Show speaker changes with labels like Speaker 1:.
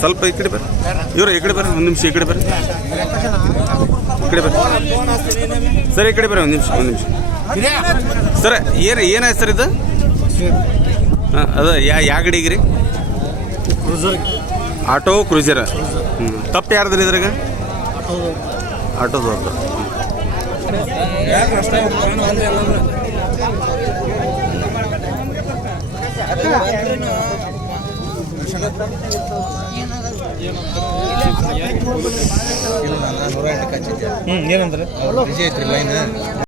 Speaker 1: ಸ್ವಲ್ಪ ಈ ಕಡೆ ಬರ್ರಿ. ಇವ್ರು ಈ ಕಡೆ ಬರ್ರಿ, ಒಂದು ನಿಮಿಷ ಈ ಕಡೆ ಬರ್ರಿ. ಈ ಕಡೆ ಬರ್ರಿ. ಸರ್, ಈ ಕಡೆ ಬರ್ರಿ, ಒಂದು ನಿಮಿಷ ಒಂದು ನಿಮಿಷ. ಸರ್, ಏನು ಏನಾಯ್ತು ಸರ್ ಇದು? ಹಾಂ, ಅದು ಯಾ ಯಾವ ಗಡಿಗೆ ರೀ ಆಟೋ ಕ್ರೂಸರ್. ಹ್ಞೂ ತಪ್ಪು ಯಾರ್ದ್ರಿ ಇದ್ರಾಗ? ಆಟೋದವ್ರದ್ದು
Speaker 2: ಹ್ಞೂ ಏನಂದ್ರೆ
Speaker 3: ವಿಜಯ್ ಐತ್ರಿ ಲೈನ್